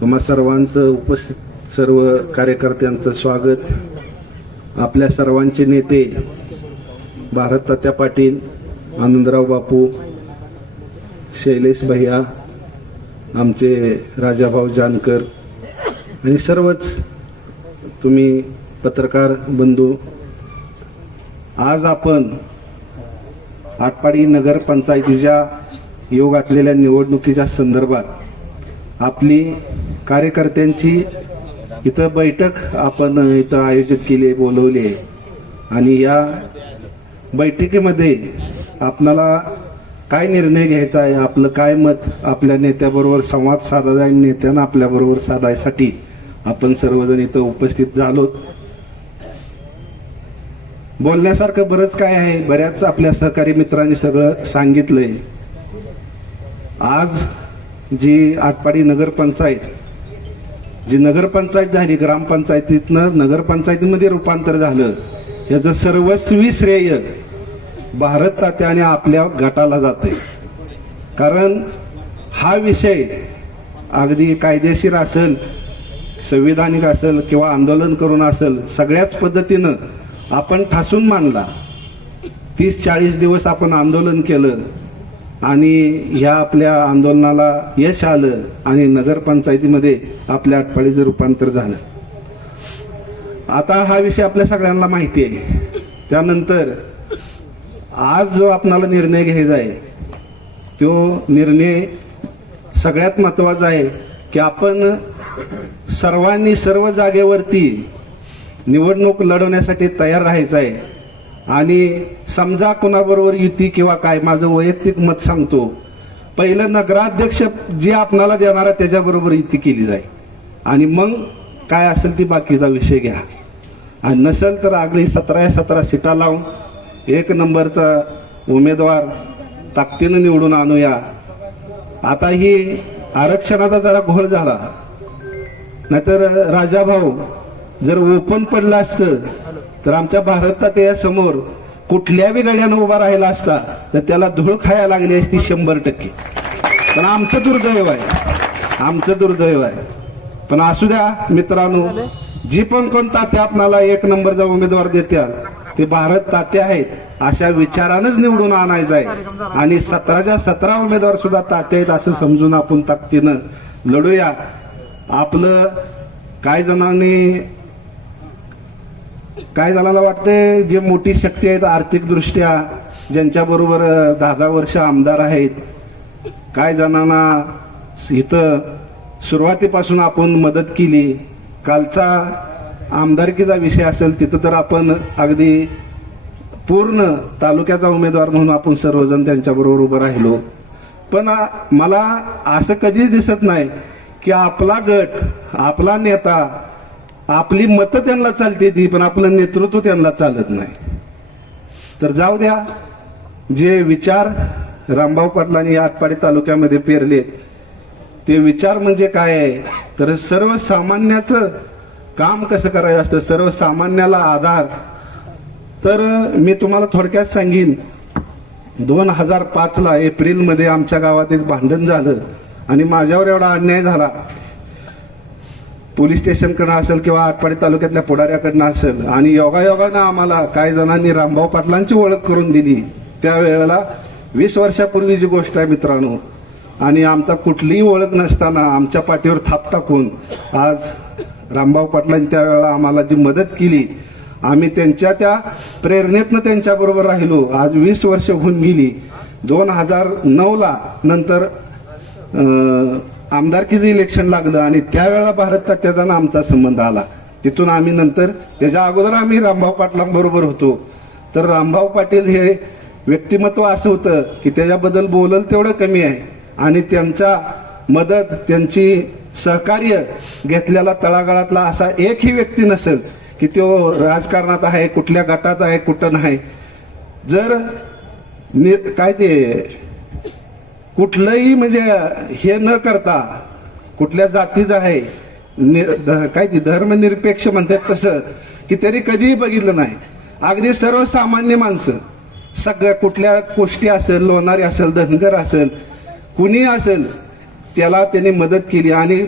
तुम्हा सर्वांचं उपस्थित सर्व कार्यकर्त्यांचं स्वागत. आपल्या सर्वांचे नेते भारत तात्या पाटील आनंदराव बापू शैलेश भैया आमचे राजाभाऊ जानकर आणि सर्वच तुम्ही पत्रकार बंधू. आज आपण आटपाडी नगर पंचायतीच्या योग घातलेल्या निवडणुकीच्या संदर्भात आपली कार्यकर्त्यांची इथं बैठक आपण इथं आयोजित केली बोलवली आहे. आणि या बैठकीमध्ये आपणाला काय निर्णय घ्यायचा आहे आपलं काय मत आपल्या नेत्याबरोबर संवाद साधायचा आहे नेत्यांना आपल्याबरोबर साधायसाठी आपण सर्वजण इथं उपस्थित झालो. बोलण्यासारखं बरंच काय आहे बऱ्याच आपल्या सहकारी मित्रांनी सगळं सांगितलंय. आज जी आटपाडी नगरपंचायत जी नगरपंचायत झाली ग्रामपंचायतीतनं नगरपंचायतीमध्ये रूपांतर झालं याचं सर्वस्वी श्रेय भारत तात्याने आपल्या गटाला जाते कारण हा विषय अगदी कायदेशीर असेल संविधानिक असेल किंवा आंदोलन करून असेल सगळ्याच पद्धतीनं आपण ठासून मांडला. तीस चाळीस दिवस आपण आंदोलन केलं. आणि ह्या आपल्या आंदोलनाला यश आलं आणि नगरपंचायतीमध्ये आपल्या आटपाडीचं रूपांतर झालं. आता हा विषय आपल्या सगळ्यांना माहिती आहे. त्यानंतर आज जो आपणाला निर्णय घ्यायचा आहे तो निर्णय सगळ्यात महत्त्वाचा आहे की आपण सर्वांनी सर्व जागेवरती निवडणूक लढवण्यासाठी तयार राहायचं आहे. आणि समजा कोणाबरोबर युती किंवा काय माझं वैयक्तिक मत सांगतो. पहिलं नगराध्यक्ष जे आपणाला देणार आहे त्याच्याबरोबर युती केली जाईल. आणि मग काय असेल ती बाकीचा विषय घ्या. आणि नसेल तर आगळी सतरा सतरा सीटा लावून एक नंबरचा उमेदवार ताकदीनं निवडून आणूया. आता ही आरक्षणाचा जरा घोळ झाला. नाहीतर राजाभाऊ जर ओपन पडलं असतं तर आमच्या भारतात या समोर कुठल्याही गाड्यानं गड्यानं उभा राहिला असता तर त्याला धूळ खायला लागली असती शंभर टक्के. पण आमचं दुर्दैव आहे. आमचं दुर्दैव आहे. पण असू द्या मित्रांनो जी पण कोण तात्या आपणाला एक नंबरचा उमेदवार देत्या ते भारत ताते आहेत अशा विचारानंच निवडून आणायचं आहे. आणि सतराच्या सतरा उमेदवार सुद्धा ताते आहेत असं समजून आपण ताकदीनं लढूया. आपलं काय जणांनी काय जणांना वाटतंय? जे मोठी शक्ती आहेत आर्थिकदृष्ट्या ज्यांच्याबरोबर ज्यांच्या बरोबर दहा दहा वर्ष आमदार आहेत काय जणांना इथं सुरुवातीपासून आपण मदत केली कालचा आमदारकीचा विषय असेल तिथं तर आपण अगदी पूर्ण तालुक्याचा उमेदवार म्हणून आपण सर्वजण त्यांच्याबरोबर उभं राहिलो. पण मला असं कधीच दिसत नाही की आपला गट आपला नेता आपली मतं त्यांना चालते ती पण आपलं नेतृत्व त्यांना चालत नाही. तर जाऊ द्या जे विचार रामभाऊ पाटलांनी आटपाडी तालुक्यामध्ये पेरले ते विचार म्हणजे काय आहे? तर सर्वसामान्याचं काम कसं करायचं असतं? सर्वसामान्याला आधार. तर मी तुम्हाला थोडक्यात सांगेन दोन हजार पाचला एप्रिलमध्ये आमच्या गावात एक भांडण झालं आणि माझ्यावर एवढा अन्याय झाला. पोलीस स्टेशनकडनं असेल किंवा आटपाडी तालुक्यातल्या पुढाऱ्याकडनं असेल आणि योगायोगानं आम्हाला काही जणांनी रामभाऊ पाटलांची ओळख करून दिली त्यावेळेला वीस वर्षापूर्वी जी गोष्ट आहे मित्रांनो आणि आमचा कुठलीही ओळख नसताना आमच्या पाठीवर थाप टाकून आज रामभाऊ पाटलांनी त्यावेळेला आम्हाला जी मदत केली आम्ही त्यांच्या त्या प्रेरणेतनं त्यांच्याबरोबर राहिलो. आज वीस वर्ष होऊन गेली. दोन हजार नऊला नंतर आमदारकीचं इलेक्शन लागलं आणि त्यावेळेला भारत त्याचा आमचा संबंध आला. तिथून आम्ही नंतर त्याच्या अगोदर आम्ही रामभाऊ पाटलांबरोबर होतो. तर रामभाऊ पाटील हे व्यक्तिमत्व असं होतं की त्याच्याबद्दल बोलल तेवढं कमी आहे. आणि त्यांचा मदत त्यांची सहकार्य घेतलेला तळागाळातला असा एकही व्यक्ती नसेल की तो राजकारणात आहे कुठल्या गटात आहे कुठं नाही. जर काय ते कुठलंही म्हणजे हे न करता कुठल्या जातीचं आहे नि- ध- काय ती धर्मनिरपेक्ष म्हणतात तसं की त्यांनी कधीही बघितलं नाही. अगदी सर्वसामान्य माणसं सगळ्या कुठल्या गोष्टी असेल लोणारी असेल धनगर असेल कुणी असेल त्याला त्यांनी मदत केली. आणि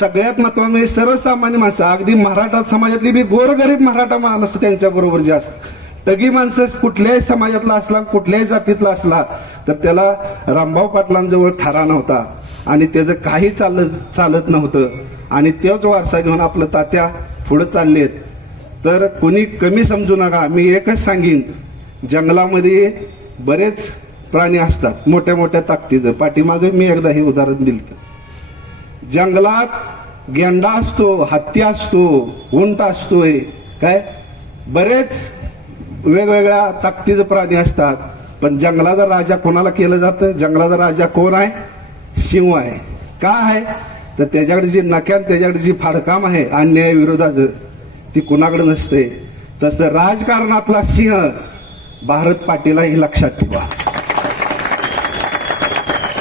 सगळ्यात महत्वा म्हणजे सर्वसामान्य माणसं अगदी मराठा समाजातली बी गोरगरीब मराठा माणसं त्यांच्या बरोबर जास्त. टगी माणसं कुठल्याही समाजातला असला कुठल्याही जातीतला असला तर त्याला रामभाऊ पाटलांजवळ थारा नव्हता. आणि त्याचं काही चालत चालत नव्हतं आणि तोच वारसा घेऊन आपलं तात्या पुढे चाललेत तर कोणी कमी समजू नका. मी एकच सांगेन जंगलामध्ये बरेच प्राणी असतात मोठ्या मोठ्या ताकदीचं. पाठीमागे मी एकदा हे उदाहरण दिलं जंगलात गेंडा असतो हत्ती असतो उंट असतोय. काय? बरेच वेगवेगळ्या ताकदीचे प्राणी असतात. पण जंगलाचा राजा कोणाला केलं जातं? जंगलाचा राजा कोण आहे? सिंह आहे. का आहे? तर त्याच्याकडे जी नक्यान त्याच्याकडे जी फाडकाम आहे अन्याय विरोधाचं ती कुणाकडे नसते. तसं राजकारणातला सिंह भारत पाटील हे लक्षात ठेवा.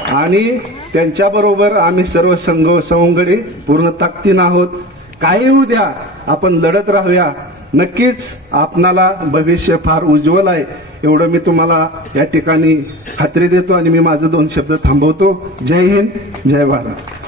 आणि त्यांच्याबरोबर आम्ही सर्व संघ सवंगडी पूर्ण ताकदीनं आहोत. काही होऊ द्या आपण लढत राहूया. नक्कीच आपणाला भविष्य फार उज्ज्वल आहे. एवढं मी तुम्हाला या ठिकाणी खात्री देतो आणि मी माझं दोन शब्द थांबवतो. जय हिंद जय भारत.